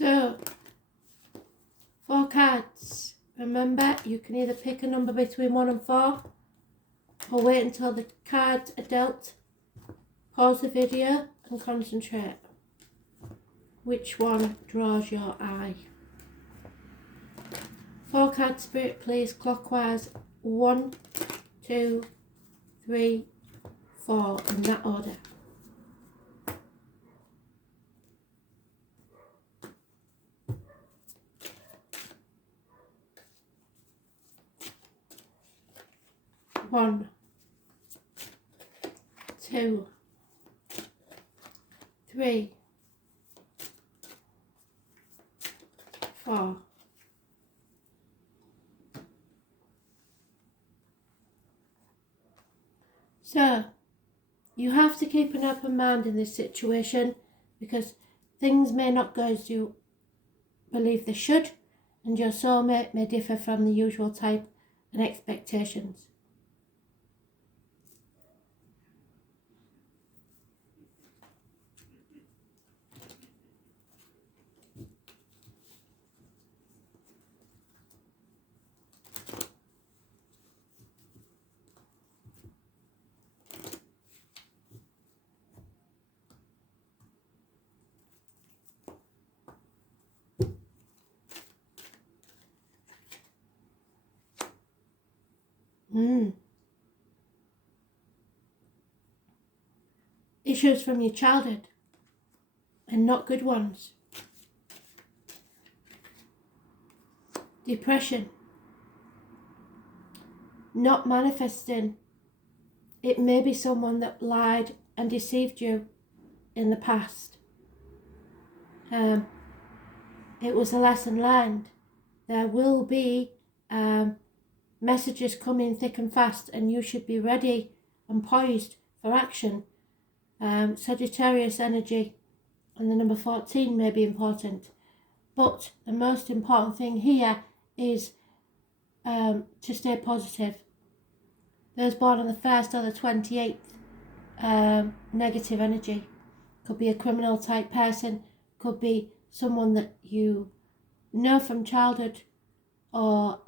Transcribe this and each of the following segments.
So, 4 cards. Remember, you can either pick a number between 1 and 4, or wait until the cards are dealt. Pause the video and concentrate. Which one draws your eye? 4 card spirit, please, clockwise. 1, 2, 3, 4, in that order. One, 2, 3, 4. So, you have to keep an open mind in this situation, because things may not go as you believe they should, and your soulmate may differ from the usual type and expectations. Issues from your childhood, and not good ones. Depression. Not manifesting. It may be someone that lied and deceived you in the past. It was a lesson learned. There will be messages coming thick and fast, and you should be ready and poised for action. Sagittarius energy and the number 14 may be important, but the most important thing here is to stay positive. Those born on the 1st or the 28th, negative energy. Could be a criminal type person, could be someone that you know from childhood, or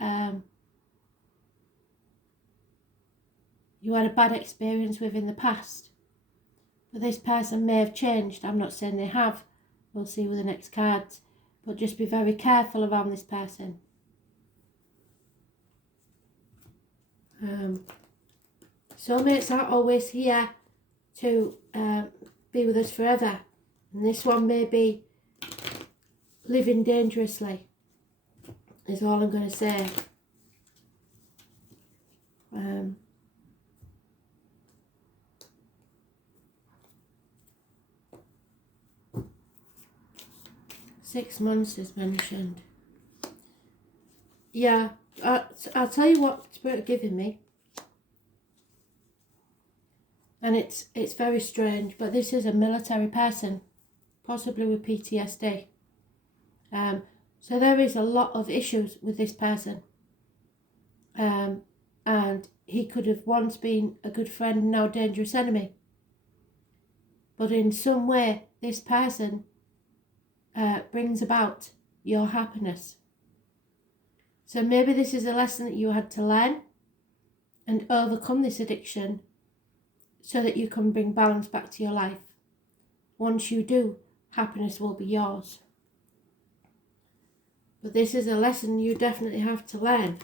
you had a bad experience with in the past. But this person may have changed. I'm not saying they have. We'll see with the next cards. But just be very careful around this person. Soulmates aren't always here to be with us forever. And this one may be living dangerously, is all I'm going to say. 6 months is mentioned. Yeah, I'll tell you what Spirit are giving me. And it's very strange, but this is a military person, possibly with PTSD. So there is a lot of issues with this person. And he could have once been a good friend, now a dangerous enemy. But in some way, this person brings about your happiness. So maybe this is a lesson that you had to learn and overcome this addiction, so that you can bring balance back to your life. Once you do, happiness will be yours. But this is a lesson you definitely have to learn.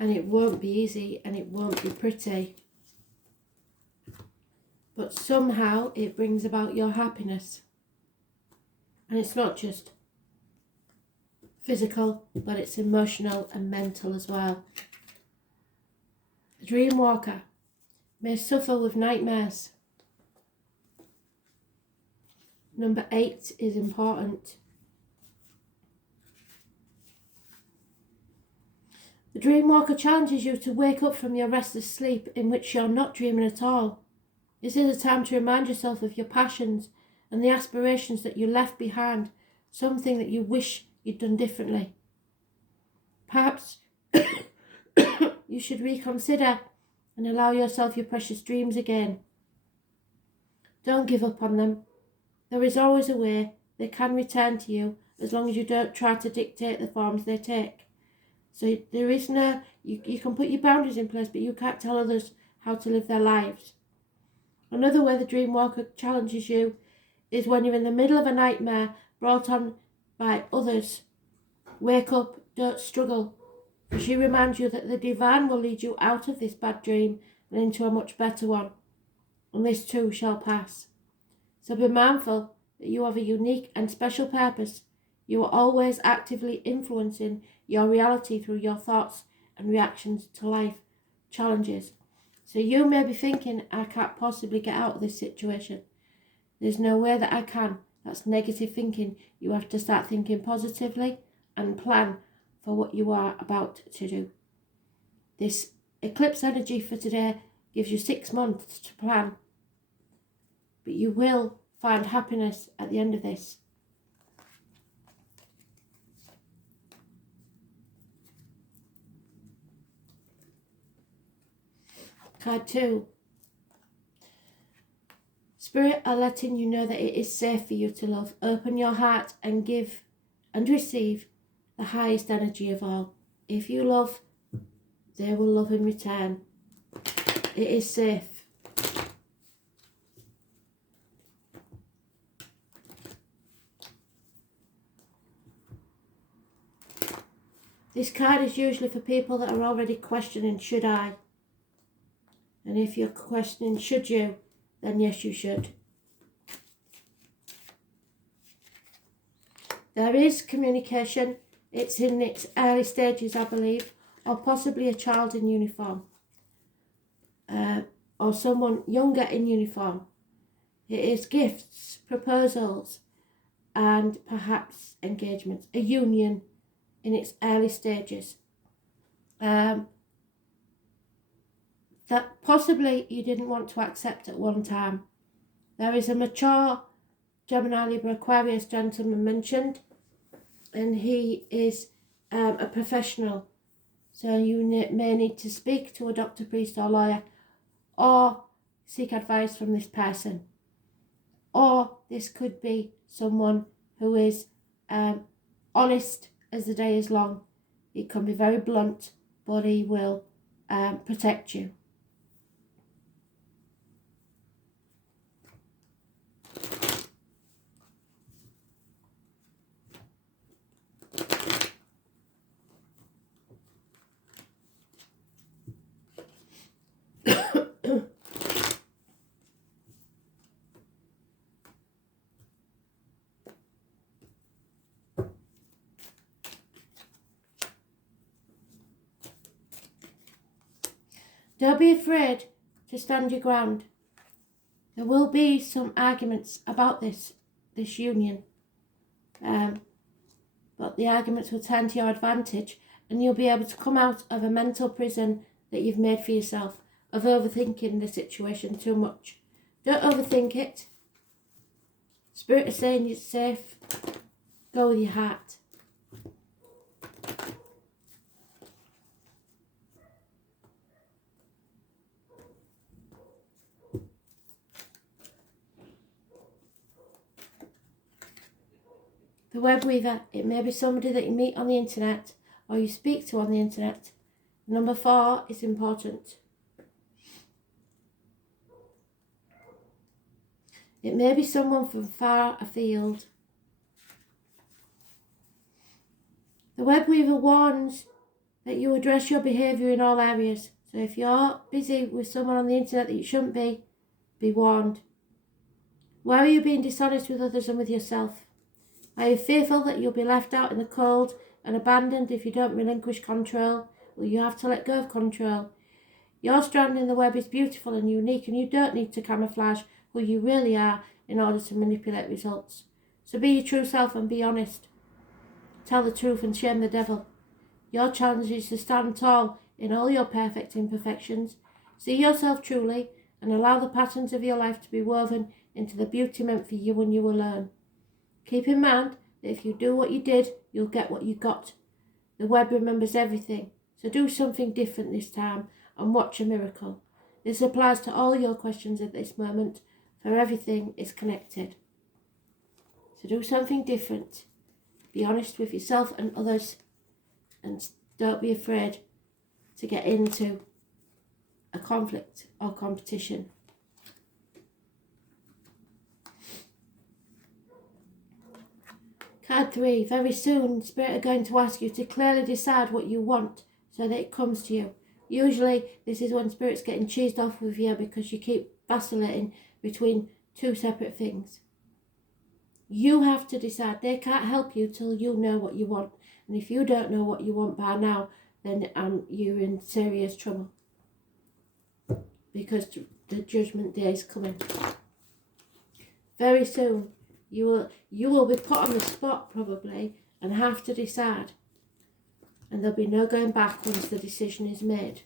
And it won't be easy, and it won't be pretty. But somehow it brings about your happiness. And it's not just physical, but it's emotional and mental as well. The dream walker may suffer with nightmares. Number 8 is important. The dream walker challenges you to wake up from your restless sleep in which you're not dreaming at all. This is a time to remind yourself of your passions and the aspirations that you left behind, something that you wish you'd done differently. Perhaps you should reconsider and allow yourself your precious dreams again. Don't give up on them. There is always a way, they can return to you as long as you don't try to dictate the forms they take. So there is no, you can put your boundaries in place, but you can't tell others how to live their lives. Another way the dream walker challenges you is when you're in the middle of a nightmare brought on by others. Wake up, don't struggle. For she reminds you that the divine will lead you out of this bad dream and into a much better one. And this too shall pass. So be mindful that you have a unique and special purpose. You are always actively influencing your reality through your thoughts and reactions to life challenges. So you may be thinking, I can't possibly get out of this situation. There's no way that I can. That's negative thinking. You have to start thinking positively and plan for what you are about to do. This eclipse energy for today gives you 6 months to plan. But you will find happiness at the end of this. Card 2. Spirit are letting you know that it is safe for you to love. Open your heart and give and receive the highest energy of all. If you love, they will love in return. It is safe. This card is usually for people that are already questioning, should I? And if you're questioning, should you? Then yes, you should. There is communication. It's in its early stages, I believe, or possibly a child in uniform, or someone younger in uniform. It is gifts, proposals, and perhaps engagements, a union in its early stages. That possibly you didn't want to accept at one time. There is a mature Gemini, Libra, Aquarius gentleman mentioned, and he is a professional. So you may need to speak to a doctor, priest or lawyer, or seek advice from this person. Or this could be someone who is honest as the day is long. He can be very blunt, but he will protect you. Don't be afraid to stand your ground. There will be some arguments about this union, but the arguments will turn to your advantage, and you'll be able to come out of a mental prison that you've made for yourself of overthinking the situation too much. Don't overthink it. Spirit is saying you're safe. Go with your heart. The web weaver, it may be somebody that you meet on the internet or you speak to on the internet. Number 4 is important. It may be someone from far afield. The web weaver warns that you address your behaviour in all areas. So if you're busy with someone on the internet that you shouldn't be warned. Why are you being dishonest with others and with yourself? Are you fearful that you'll be left out in the cold and abandoned if you don't relinquish control? Well, you have to let go of control. Your strand in the web is beautiful and unique, and you don't need to camouflage who you really are in order to manipulate results. So be your true self and be honest. Tell the truth and shame the devil. Your challenge is to stand tall in all your perfect imperfections. See yourself truly and allow the patterns of your life to be woven into the beauty meant for you and you alone. Keep in mind that if you do what you did, you'll get what you got. The web remembers everything, so do something different this time and watch a miracle. This applies to all your questions at this moment, for everything is connected. to do something different. Be honest with yourself and others, and don't be afraid to get into a conflict or competition. Card 3. Very soon, Spirit are going to ask you to clearly decide what you want so that it comes to you. Usually, this is when Spirit's getting cheesed off with you because you keep vacillating between two separate things. You have to decide. They can't help you till you know what you want. And if you don't know what you want by now, then you're in serious trouble. Because the judgment day is coming. Very soon, you will be put on the spot probably and have to decide. And there'll be no going back once the decision is made.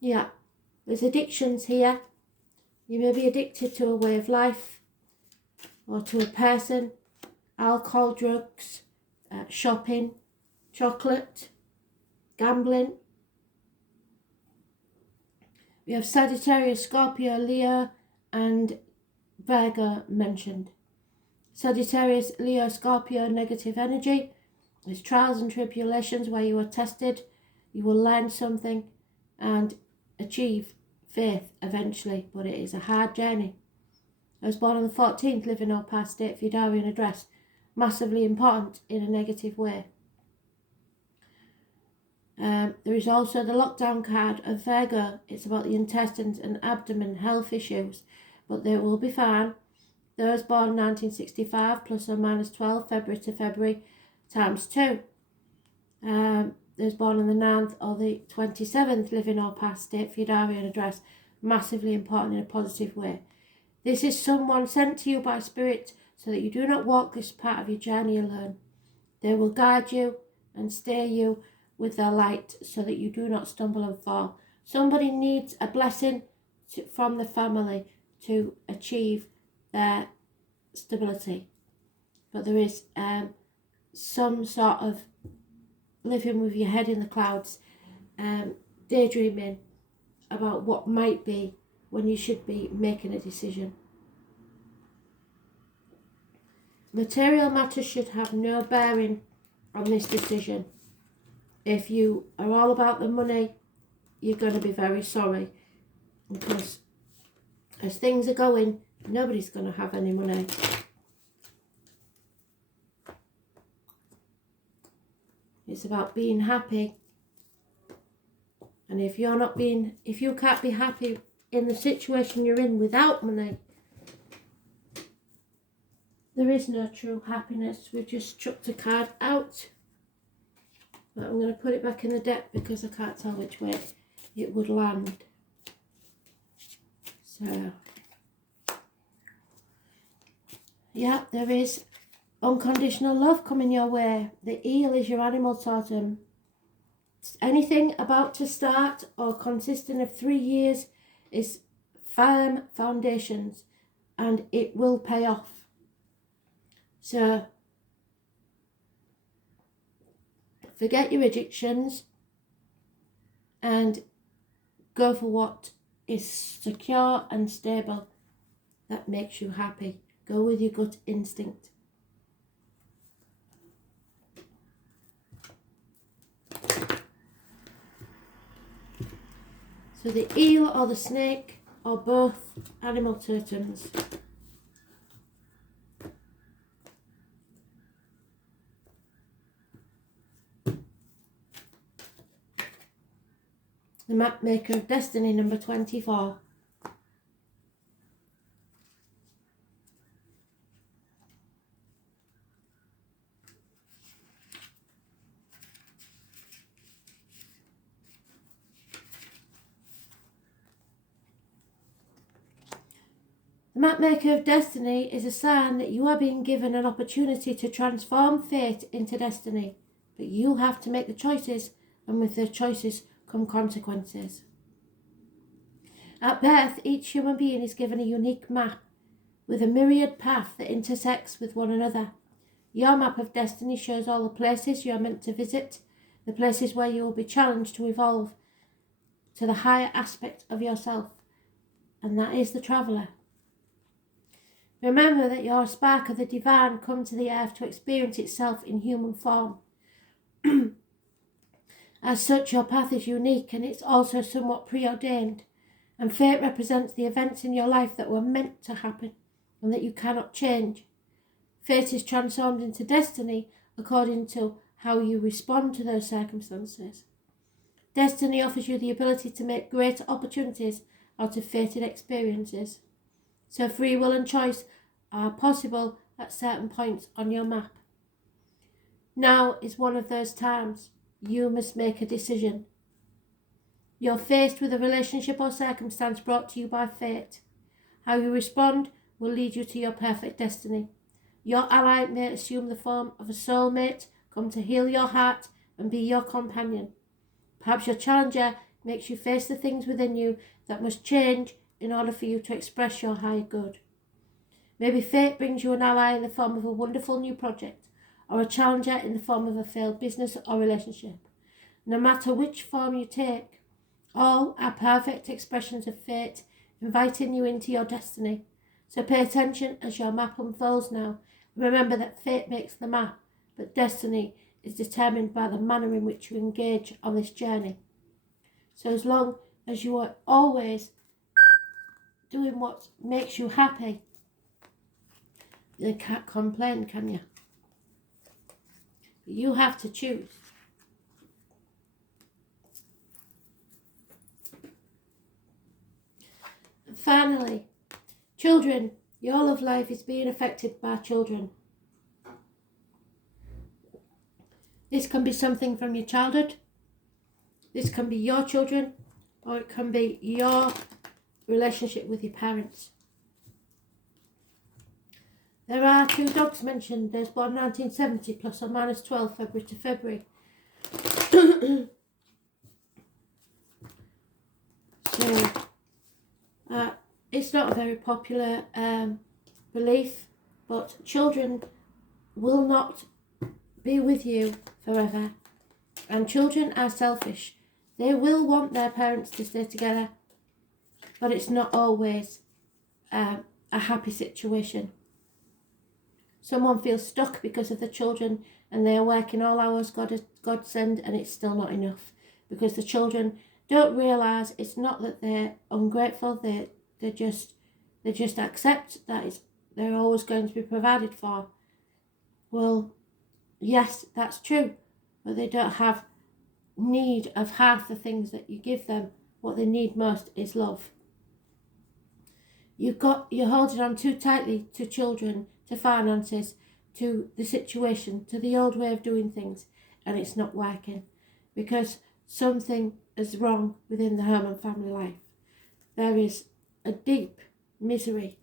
Yeah, there's addictions here. You may be addicted to a way of life or to a person, alcohol, drugs, shopping, chocolate, gambling. We have Sagittarius, Scorpio, Leo and Virgo mentioned. Sagittarius, Leo, Scorpio, negative energy. There's trials and tribulations where you are tested. You will learn something and achieve faith eventually, but it is a hard journey. I was born on the 14th, living or past state for your diary and address. Massively important in a negative way. There is also the lockdown card of Virgo. It's about the intestines and abdomen health issues, but they will be fine. Those born 1965 plus or minus 12, February to February, times 2. Those born on the 9th or the 27th, living or past state for your diary and address. Massively important in a positive way. This is someone sent to you by Spirit so that you do not walk this part of your journey alone. They will guide you and steer you with their light so that you do not stumble and fall. Somebody needs a blessing from the family to achieve their stability. But there is some sort of living with your head in the clouds, daydreaming about what might be when you should be making a decision. Material matters should have no bearing on this decision. If you are all about the money, you're going to be very sorry, because as things are going, nobody's going to have any money. It's about being happy. And if you can't be happy in the situation you're in without money, there is no true happiness. We've just chucked a card out. But I'm going to put it back in the deck because I can't tell which way it would land. So, yeah, there is unconditional love coming your way. The eel is your animal totem. Anything about to start or consisting of 3 years is firm foundations, and it will pay off. So forget your addictions and go for what is secure and stable that makes you happy. Go with your gut instinct. So the eel or the snake or both animal totems. The Map Maker of Destiny, number 24. The Mapmaker of Destiny is a sign that you are being given an opportunity to transform fate into destiny, but you have to make the choices, and with the choices come consequences. At birth, each human being is given a unique map with a myriad path that intersects with one another. Your map of destiny shows all the places you are meant to visit, the places where you will be challenged to evolve to the higher aspect of yourself, and that is the traveller. Remember that you're a spark of the divine come to the earth to experience itself in human form. As such, your path is unique, and it's also somewhat preordained, and fate represents the events in your life that were meant to happen and that you cannot change. Fate is transformed into destiny according to how you respond to those circumstances. Destiny offers you the ability to make greater opportunities out of fated experiences. So free will and choice are possible at certain points on your map. Now is one of those times. You must make a decision. You're faced with a relationship or circumstance brought to you by fate. How you respond will lead you to your perfect destiny. Your ally may assume the form of a soulmate, come to heal your heart and be your companion. Perhaps your challenger makes you face the things within you that must change in order for you to express your higher good. Maybe fate brings you an ally in the form of a wonderful new project, or a challenger in the form of a failed business or relationship. No matter which form you take, all are perfect expressions of fate inviting you into your destiny. So pay attention as your map unfolds now. Remember that fate makes the map, but destiny is determined by the manner in which you engage on this journey. So as long as you are always doing what makes you happy, you can't complain, can you? You have to choose. And finally, children, your love life is being affected by children. This can be something from your childhood. This can be your children, or it can be your relationship with your parents. There are 2 dogs mentioned. There's born 1970 plus or minus 12 February to February. So it's not a very popular belief, but children will not be with you forever, and children are selfish. They will want their parents to stay together, but it's not always a happy situation. Someone feels stuck because of the children, and they are working all hours God send, and it's still not enough, because the children don't realise it's not that they're ungrateful. They just accept that they're always going to be provided for. Well, yes, that's true, but they don't have need of half the things that you give them. What they need most is love. You're holding on too tightly to children, to finances, to the situation, to the old way of doing things, and it's not working because something is wrong within the home and family life. There is a deep misery.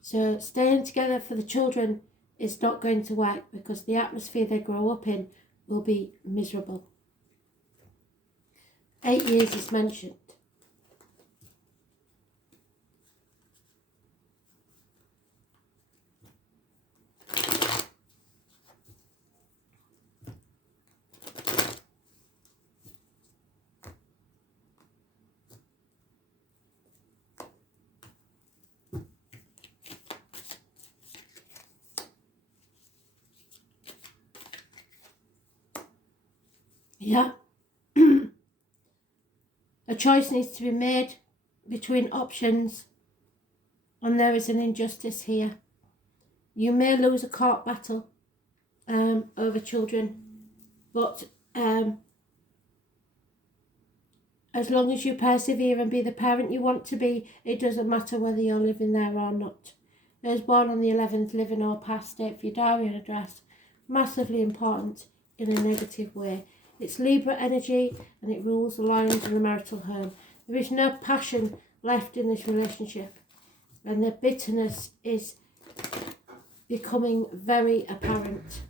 So staying together for the children is not going to work because the atmosphere they grow up in will be miserable. 8 years is mentioned. Yeah. A choice needs to be made between options, and there is an injustice here. You may lose a court battle over children, but as long as you persevere and be the parent you want to be, it doesn't matter whether you're living there or not. Those born on the 11th, living or past, state for your diary and address. Massively important in a negative way. It's Libra energy, and it rules the lions in the marital home. There is no passion left in this relationship, and the bitterness is becoming very apparent.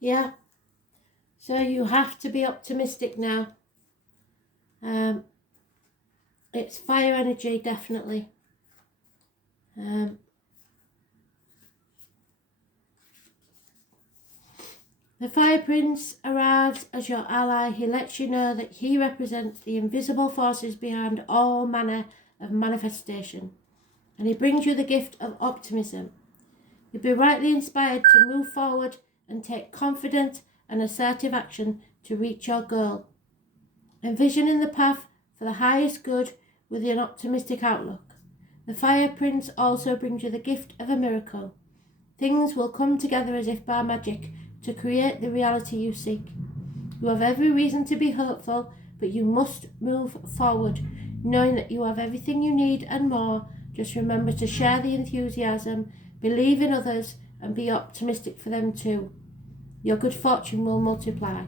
Yeah, so you have to be optimistic now. It's fire energy, definitely. The Fire Prince arrives as your ally. He lets you know that he represents the invisible forces behind all manner of manifestation, and he brings you the gift of optimism. You'll be rightly inspired to move forward and take confident and assertive action to reach your goal, envisioning the path for the highest good with an optimistic outlook. The Fire Prince also brings you the gift of a miracle. Things will come together as if by magic to create the reality you seek. You have every reason to be hopeful, but you must move forward, knowing that you have everything you need and more. Just remember to share the enthusiasm, believe in others, and be optimistic for them too. Your good fortune will multiply.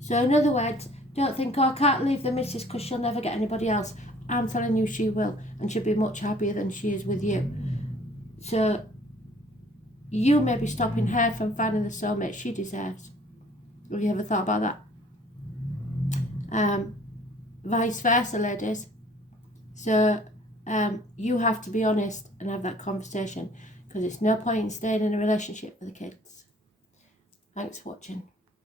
So in other words, don't think, oh, I can't leave the missus because she'll never get anybody else. I'm telling you she will, and she'll be much happier than she is with you. So you may be stopping her from finding the soulmate she deserves. Have you ever thought about that? Vice versa, ladies. So you have to be honest and have that conversation, because it's no point in staying in a relationship for the kids. Thanks for watching.